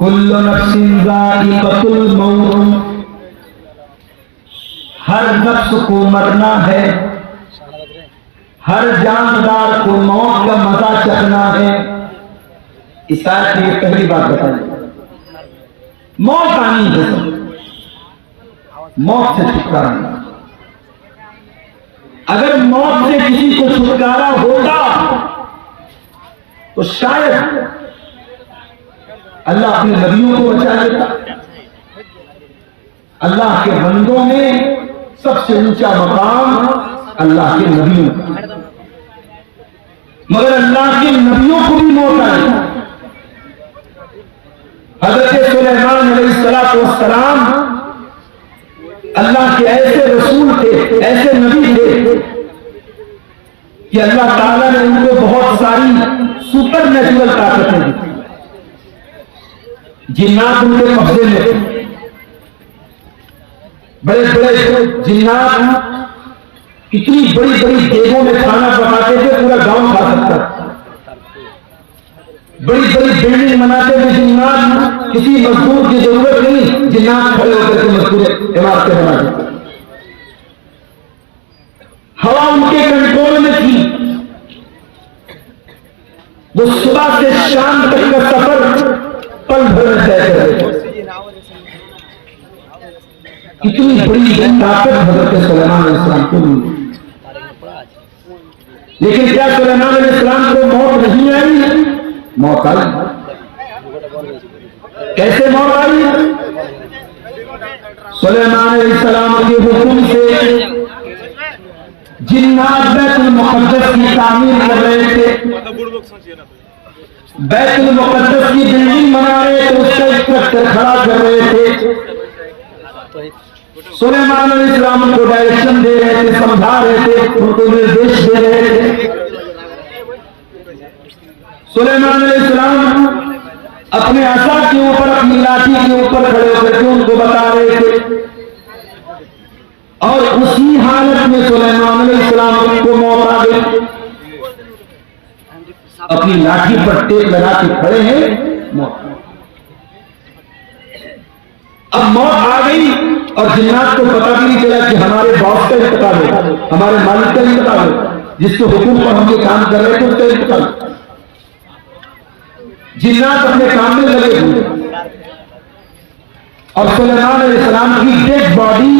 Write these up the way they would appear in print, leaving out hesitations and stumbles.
कुल्लु नफ्सिन ज़ाइक़तुल मौत, हर नफ्स को मरना है, हर जानदार को मौत का मजा चखना है। इस आयत में पहली बात बताई, मौत आनी है, मौत से छुटकारा नहीं। अगर मौत से किसी को छुटकारा होता तो शायद अल्लाह अपने नबियों को बचा लेता। अल्लाह के बंदों में सबसे ऊंचा मकाम अल्लाह के नबियों का, मगर अल्लाह के नबियों को भी मौत आई। हज़रत सुलेमान अलैहिस्सलाम अल्लाह के ऐसे रसूल थे, ऐसे नबी थे कि अल्लाह ताला ने उनको बहुत सारी सुपर नेचुरल ताकतें दी। जिन्नात उनके कब्जे में, बड़े बड़े जिन्नात इतनी बड़ी बड़ी देगों में खाना पकाते थे, पूरा गांव खा सकता। बड़ी बड़ी बिल्डिंग बनाते थे जिन्नात, किसी मजदूर की जरूरत नहीं, जिन्नात खड़े होकर के मजदूर इमारतें बना देते। हवा उनके कंट्रोल में थी। वो सुबह से शाम तक का सफर पल भर में तय कर देते। इतनी बड़ी ताकत हज़रत सुलेमान अलैहिस्सलाम को मिली। लेकिन क्या सुलेमान अलैहिस्सलाम को मौत नहीं आई? मौत आई। कैसे मौत आई? सुलेमान अलैहिस्सलाम के हुक्म से जिन्नात बैतुल मुक़द्दस की तामीर कर रहे थे, बैतुल मुक़द्दस की बिल्डिंग बना रहे थे, उसका स्ट्रक्चर खड़ा कर रहे थे। सुलेमान अलैहिस्सलाम को डायरेक्शन दे रहे थे, समझा रहे थे, उनको निर्देश दे रहे थे। सुलेमान अलैहिस्सलाम अपने असा के ऊपर, अपनी लाठी के ऊपर खड़े होकर के उनको बता रहे थे, और उसी हालत में सुलेमान अलैहिस्सलाम को मौत आ गई। अपनी लाठी पर टेक लगा के खड़े हैं, मौत। अब मौत आ गई और जिन्नात को पता भी नहीं चला कि हमारे बॉस का इंतकाल हो, हमारे मालिक का इंतकाल हो, जिसके हुक्म पर हम ये काम कर रहे थे उसका इंतकाल। जिन्नात अपने काम में लगे हुए और सुलेमान अलैहिस्सलाम की डेड बॉडी,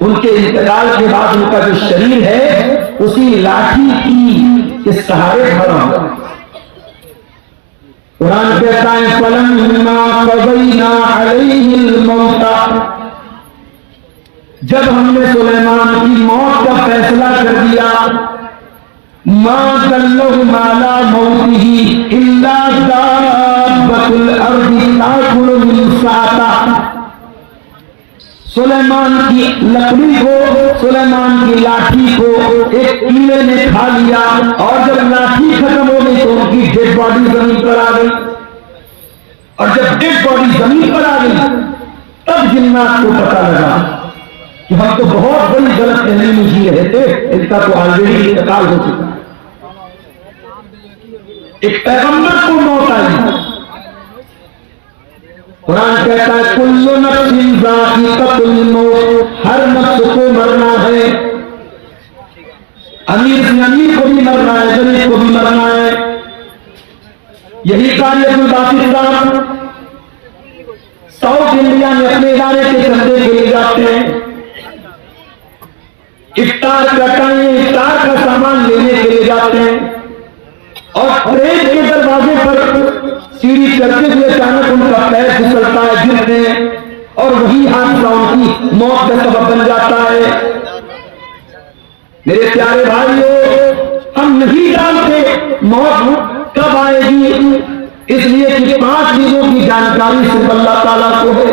उनके इंतकाल के बाद उनका जो शरीर है उसी लाठी की इस सहारे खड़ा हुआ। कुरान कहता है फलम्मा क़ज़ैना अलैहिल मौता, जब हमने सुलेमान की मौत का फैसला कर दिया, मा दल्लहु अला मौतिही इल्ला दाब्बतुल अर्दि ताकुलु मिन साता। सुलेमान की लकड़ी को, सुलेमान की लाठी को एक कीड़े ने खा लिया, और जब लाठी खत्म हो गई तो उनकी डेड बॉडी जमीन पर आ गई, और जब डेड बॉडी जमीन पर आ गई तब जिन्नात को पता लगा कि हम तो बहुत बड़ी गलत फहमी में जी रहे थे, इनका तो ऑलरेडी इंतकाल हो चुका। एक पैगंबर को मौत आई। कुरान कहता है कुल्लु नफ्सिन ज़ाइक़तुल मौत, हर नफ्स को मरना है। अमीर से अमीर को भी मरना है, गरीब को भी मरना है। यही कार्य अब्दुल बासित साहब साउथ इंडिया में अपने इदारे के चंदे के लिए जाते हैं, इफ्तार कटाएं, इफ्तार का सामान लेने के लिए जाते हैं, और ट्रेन के दरवाजे पर सीढ़ी चढ़ते हुए अचानक उनका पैर फिसलता है, गिरते, और वही हादसा उनकी मौत का सबब बन जाता है। मेरे प्यारे भाइयों, हम नहीं जानते मौत कब आएगी, इसलिए कि 5 चीजों की जानकारी सिर्फ अल्लाह ताला को है।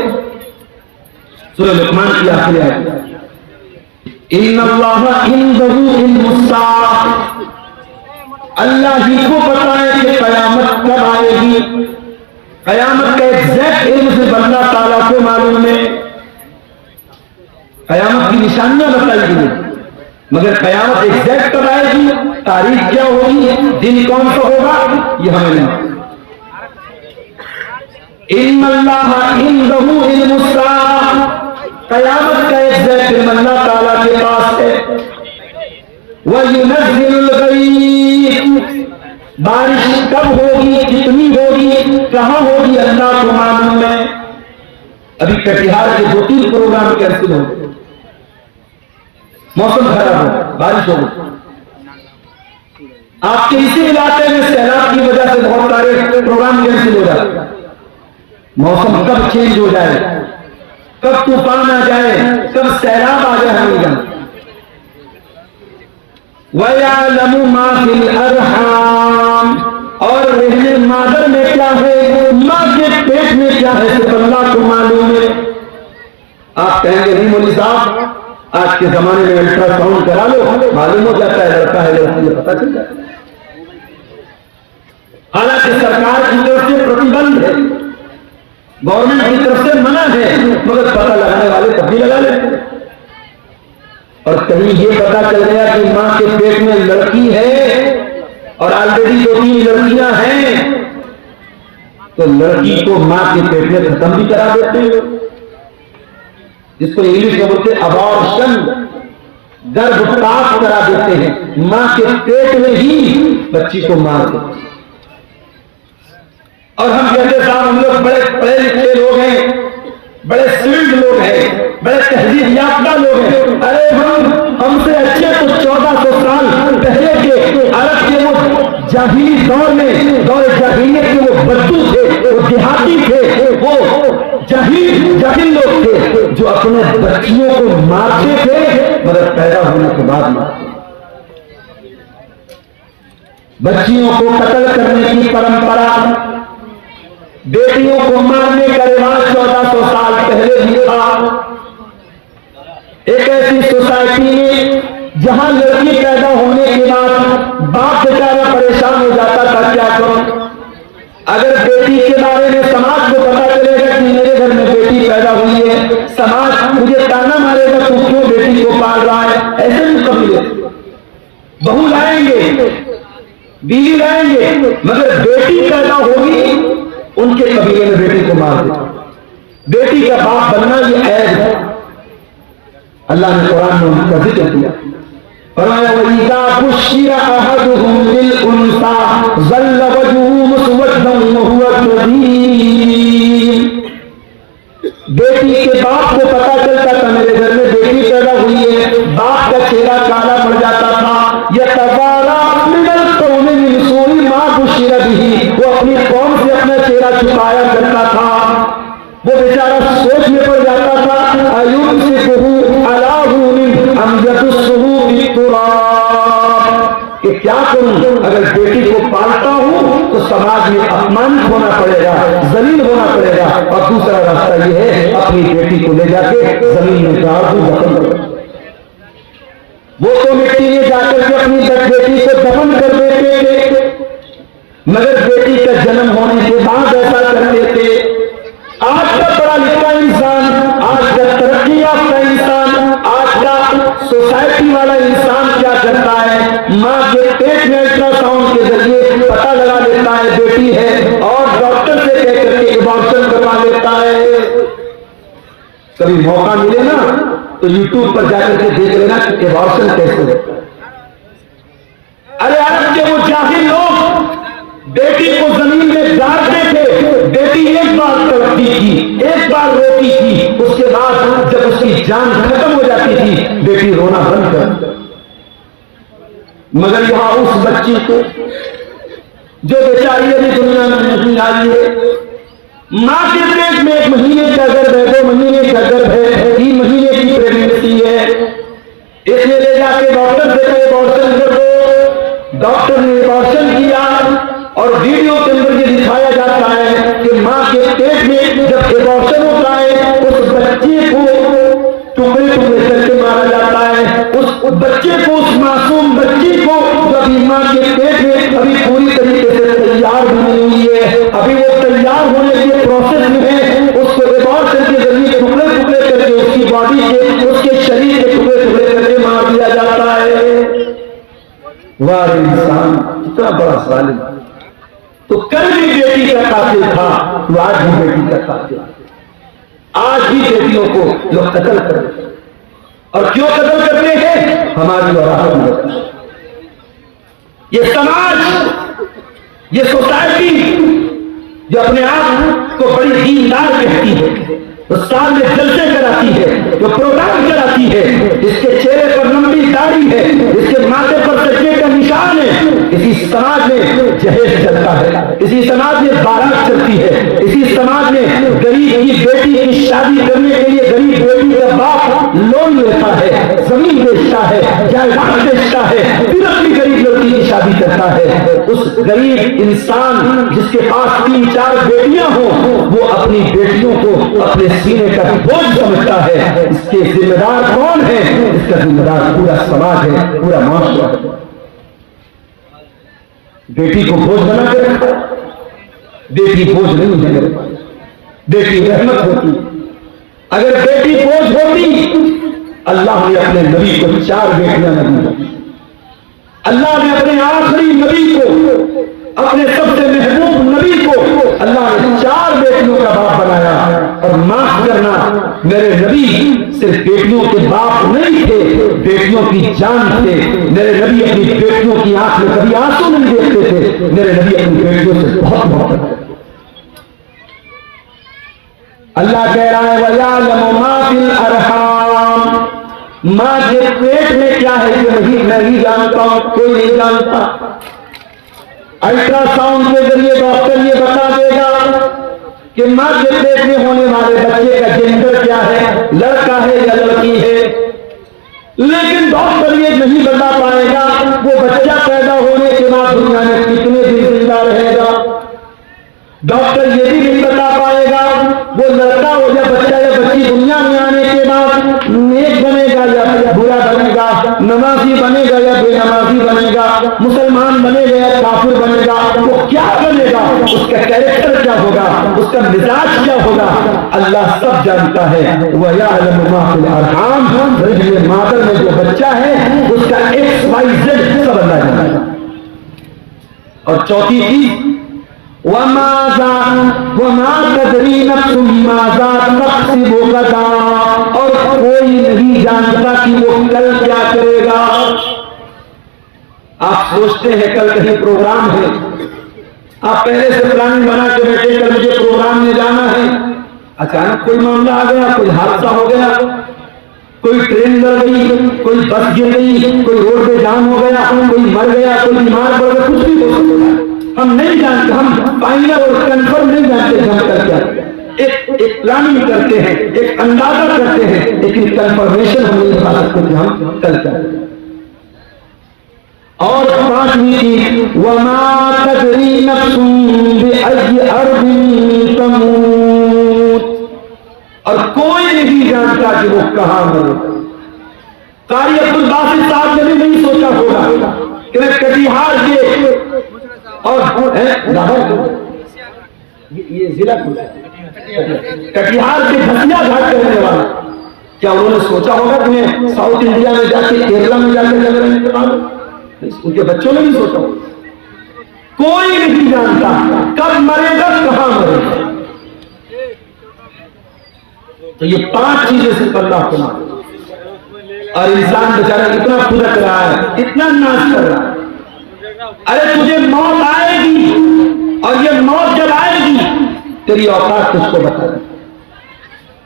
सूरह लुक़मान की आखिरी आयत, इन्नल्लाह इंदहु इल्मुस्साअह, अल्लाह ही को पता है कि कयामत कब आएगी। कयामत का एग्जैक्ट इल्म सिर्फ अल्लाह ताला को मालूम है। कयामत की निशानियां बताई गई, मगर कयामत एग्जैक्ट कब आएगी, तारीख क्या होगी, दिन कौन सा होगा, यह हमें नहीं। इन्नल्लाह इंदहु इल्मुस्साअ, क़यामत का एग्जैक्ट इल्म अल्लाह ताला के पास है। व युनज़्ज़िलुल गैस, बारिश कब होगी, कितनी होगी, कहां होगी, अल्लाह को मालूम है। अभी कटिहार के 2-3 प्रोग्राम कैंसिल हो गए, मौसम खराब हो, बारिश हो गई। आपके इसी इलाके में सैलाब की वजह से बहुत सारे प्रोग्राम कैंसिल हो जाते। मौसम कब चेंज हो जाए, कब तूफान आ जाए, कब सैलाब आ जाए, हम जानते। वयअलमु मा फिल अरहाम, और रहने मादर में क्या है, मां के पेट में क्या है, सिर्फ अल्लाह को मालूम है। आप कहेंगे नहीं मौलवी साहब, आज के जमाने में अल्ट्रासाउंड करा लो, मालूम हो जाता है लड़का है लड़की है, पता चल जाता है। हालांकि सरकार की तरफ से प्रतिबंध है, गवर्नमेंट की तरफ से मना है, मगर पता लगाने वाले तब भी लगा लेते हैं। और कहीं ये पता चल गया कि मां के पेट में लड़की है और ऑलरेडी 2-3 लड़कियां हैं, तो लड़की को मां के पेट में खत्म भी करा देते हैं। जिसको इंग्लिश में बोलते अबॉर्शन, गर्भपात करा देते हैं, मां के पेट में ही बच्ची को मार देते हैं। और हम कहते साहब हम लोग बड़े पढ़े लिखे लोग हैं, बड़े स्किल्ड लोग हैं, बड़े तहजीब याफ्ता लोग हैं। अरे हमसे अच्छे तो 1400 साल पहले के अरब के वो जाहिली दौर में, दौर जाहिलियत के वो बद्दू थे, वो देहाती थे, वो जाहिल लोग थे जो अपने बच्चियों को मारते थे, मगर पैदा होने के बाद मारते। बच्चियों को कत्ल करने की परंपरा, बेटियों को मारने का रिवाज 1400 साल पहले भी था। एक ऐसी सोसाइटी में जहां लड़की पैदा होने के बाद बाप बेचारा परेशान हो जाता था, क्या करूं। अगर बेटी के बारे में समाज को पता चलेगा कि मेरे घर में बेटी पैदा हुई है, समाज मुझे ताना मारेगा, तू क्यों बेटी को पाल रहा है। ऐसे भी कबीले बहू लाएंगे, बीवी लाएंगे, मगर बेटी पैदा होगी उनके कबीले में बेटी को मार दे। बेटी का बाप बनना ये ऐब है। अल्लाह ने कुरान में उनका जिक्र किया, फरमाया वइज़ा बुश्शिरा अहदुहुम बिल उन्सा ज़ल्ल वजहुहु मुस्वद्दन व हुवा कज़ीम। बेटी के बाप को पता चलता था मेरे घर में बेटी पैदा हुई है, बाप का चेहरा काला पड़ जाता था। यतवारा मिनल कौमी मिन सूई मा बुश्शिरा बिही, वो अपनी कौम से अपना चेहरा छुपाया करता था। वो बेचारा सोच में पड़ जाता था, अयूब से कहूं अलाहुमिन अमजदुस्सुहु बितुराब, कि क्या करूं, अगर बेटी को पालता हूं तो समाज में अपमानित होना पड़ेगा, जलील होना पड़ेगा। और दूसरा रास्ता यह है अपनी बेटी को ले जाके जमीन में गाड़ दूं, दफन कर। वो तो मिट्टी में जाकर के अपनी बेटी को दफन कर देते थे, मगर बेटी का जन्म होने के बाद ऐसा करते थे। आज का पढ़ा लिखा इंसान, आज का तरक्की याफ्ता इंसान, आज का सोसाइटी वाला इंसान क्या करता है, मां के पेट में अल्ट्रासाउंड के जरिए पता लगा लेता है बेटी है, और डॉक्टर से कह करके अबॉर्शन करवा लेता है। कभी मौका मिले ना तो यूट्यूब पर जाकर के देख लेना कि अबॉर्शन कैसे होता है। अरे अरब के वो जाहिल लोग बेटी को जमीन में गाड़ते थे, बेटी एक बार तड़पती थी, एक बार रोती थी, उसके बाद जब उसकी जान खत्म हो जाती थी बेटी रोना बंद कर। मगर यहां उस बच्ची को जो बेचारी अभी दुनिया में नहीं आई है, मां के पेट में 1 महीने का गर्भ है, 2 महीने का गर्भ है, 3 महीने की प्रेगनेंसी है, इसने ले जाके डॉक्टर से कहे अबॉर्शन कर दो। डॉक्टर ने अबॉर्शन किया और वीडियो के अंदर ये दिखाया जाता है कि मां के पेट में जब अबॉर्शन होता है उस बच्चे को टुकड़े टुकड़े करके मारा जाता है। उस बच्चे को, उस मासूम बच्चे को जो अभी मां के पेट में अभी पूरी तरीके से तैयार भी नहीं हुई है, अभी वो तैयार होने के प्रोसेस में है, उसको अबॉर्शन के जरिए टुकड़े टुकड़े करके उसकी बॉडी के, उसके शरीर के टुकड़े टुकड़े करके मार दिया जाता है। वाह इंसान कितना बड़ा जालिम। तो कल भी बेटी का कातिल था, तो आज भी बेटी नहीं कर पाते। आज भी बेटियों को लोग कत्ल करते हैं, और क्यों कत्ल करते हैं? हमारी औलाद में। ये समाज, ये सोसाइटी जो अपने आप को बड़ी दीनदार कहती है, तो साल में जलसे कराती है, जो प्रोग्राम कराती है, इसके चेहरे पर लंबी दाढ़ी है, इसके माथे पर सजदे का निशान है, इसी समाज में जहेज चलता है, इसी समाज में बारात चलती है, इसी समाज में गरीब की बेटी की शादी करने के लिए गरीब बेटी का बाप लोन लेता है, जमीन बेचता है, जायदाद बेचता है, फिर अपनी गरीब लड़की की शादी करता है। उस गरीब इंसान जिसके पास 3-4 बेटियां हो, वो अपनी बेटियों को अपने सीने का बोझ समझता है। इसके जिम्मेदार कौन है? इसका जिम्मेदार पूरा समाज है, पूरा माशरा है। बेटी को बोझ बना के रखा, बेटी बोझ नहीं है मेरे पास, बेटी रहमत होती। अगर बेटी बोझ होती, अल्लाह ने अपने नबी को 4 बेटियां दी। अल्लाह ने अपने आखिरी नबी को, अपने सबसे महबूब नबी को अल्लाह ने 4 बेटियों का बाप बनाया। और माफ करना, मेरे नबी सिर्फ बेटियों के बाप नहीं थे, बेटियों की जान थे। मेरे नबी अपनी बेटियों की आंख में कभी आंसू नहीं देखते थे। मेरे नबी अपनी बेटियों से बहुत मोहब्बत करते। अल्लाह कह रहा है वयालमु मा फिल अरहाम, मां के पेट में क्या है ये नहीं जानता हूं, कोई नहीं जानता। अल्ट्रासाउंड के जरिए डॉक्टर ये बता देगा कि मां के पेट में होने वाले बच्चे का जेंडर क्या है, लड़का है या लड़की है, लेकिन डॉक्टर ये नहीं बता पाएगा वो बच्चा पैदा होने के बाद दुनिया में कितने दिन जिंदा रहेगा। डॉक्टर ये भी नहीं बता पाएगा वो लड़का हो या बच्चा या बच्ची दुनिया में आने के बाद नेक बनेगा या बुरा बनेगा, नमाजी बनेगा या बेनमाजी बनेगा, मुसलमान बनेगा या काफिर बनेगा, वो क्या बनेगा, उसका कैरेक्टर क्या होगा, उसका मिजाज क्या होगा, अल्लाह सब जानता है। वह यअलमु मा फिल अरहाम, मादर में जो बच्चा है उसका XYZ सब अल्लाह जानता है। और चौथी चीज वमा तदरी नफ्सुम माज़ा तक्सिबु गदा, और कोई नहीं जानता कि वो कल क्या करेगा। आप सोचते हैं कल कहीं प्रोग्राम है, आप पहले से प्लानिंग बना के बैठे कल मुझे प्रोग्राम में जाना है, अचानक कोई मामला आ गया, कोई हादसा हो गया, कोई ट्रेन लड़ गई, कोई बस गिर गई, कोई रोड पे जाम हो गया, कोई मर गया, कोई बीमार पड़ गया, कुछ भी हो सकता है। हम नहीं जानते, हम फाइनल और कंफर्म नहीं जानते हम कर क्या, एक प्लानिंग करते हैं, एक अंदाजा करते हैं, लेकिन कंफर्मेशन हम नहीं बता सकते कि हम कल क्या। और 5वीं चीज वमा तदरी नफ्सुम बिअय्यि अर्दिन तमूत, और कोई नहीं जानता कि वो कहां मरेगा। कारी अब्दुल बासित साहब ने भी नहीं सोचा होगा कि मैं कटिहार के और ये जिला कटिहार के घसिया घाट करने वाला, क्या उन्होंने सोचा होगा कि मैं साउथ इंडिया में जाके केरला में जाकर लग रहे हैं? उनके बच्चों ने भी सोचा होगा। कोई नहीं जानता कब मरेगा, कहां मरेगा। तो ये 5 चीजें सिर्फ अल्लाह को मालूम। और इंसान बेचारा इतना फुदक रहा है, इतना नाश कर रहा है। अरे तुझे मौत आएगी, और ये मौत जब आएगी तेरी औकात तुझको बता दे।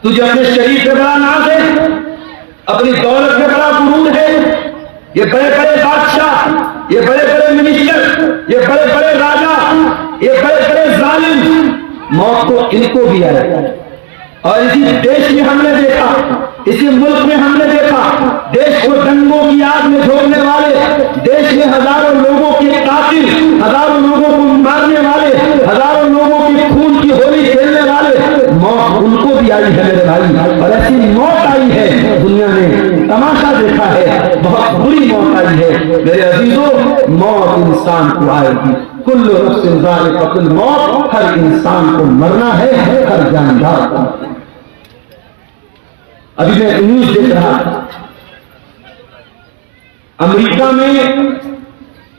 तुझे अपने शरीर पे बड़ा नाज है, अपनी दौलत में बड़ा गुरूर है, ये बड़े बड़े बादशाह, ये बड़े बड़े मिनिस्टर, ये बड़े बड़े राजा, ये बड़े बड़े जालिम, मौत को इनको भी आएगा। और इसी देश में हमने देखा, इसी मुल्क में हमने देखा, देश को दंगों की आग में झोंकने वाले, देश में हजारों लोगों के कातिल, हजारों लोगों को मारने वाले, हजारों लोगों के खून की होली खेलने वाले, मौत उनको भी आई है मेरे भाई। और ऐसी मौत आई है, दुनिया ने तमाशा देखा है, बहुत बुरी मौत आई है मेरे अजीजों। मौत इंसान को आएगी, कुल्लु नफ्सिन ज़ाइक़तुल मौत, हर इंसान को मरना है, हर जानदार को। अभी मैं न्यूज देख रहा था, अमेरिका में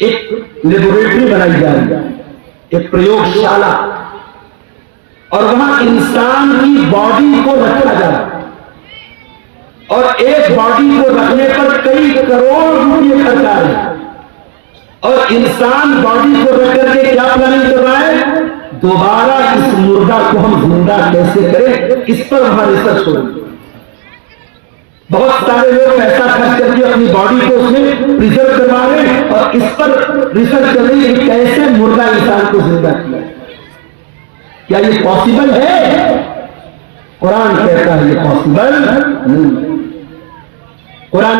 एक लेबोरेटरी बनाई जा रही है, एक प्रयोगशाला, और वहां इंसान की बॉडी को रखा जाए और एक बॉडी को रखने पर कई करोड़ रुपये खर्च आ रहे हैं और इंसान बॉडी को रख करके क्या प्लानिंग कर रहा है, दोबारा इस मुर्दा को हम जिंदा कैसे करें, इस पर वहां रिसर्च हो। बहुत सारे लोग पैसा खर्च करके अपनी बॉडी को उसमें प्रिजर्व करवा रहे हैं और इस पर रिसर्च कर रही है कि कैसे मुर्दा इंसान को जिंदा किया। क्या ये पॉसिबल है? कुरान कहता है ये पॉसिबल नहीं। कुरान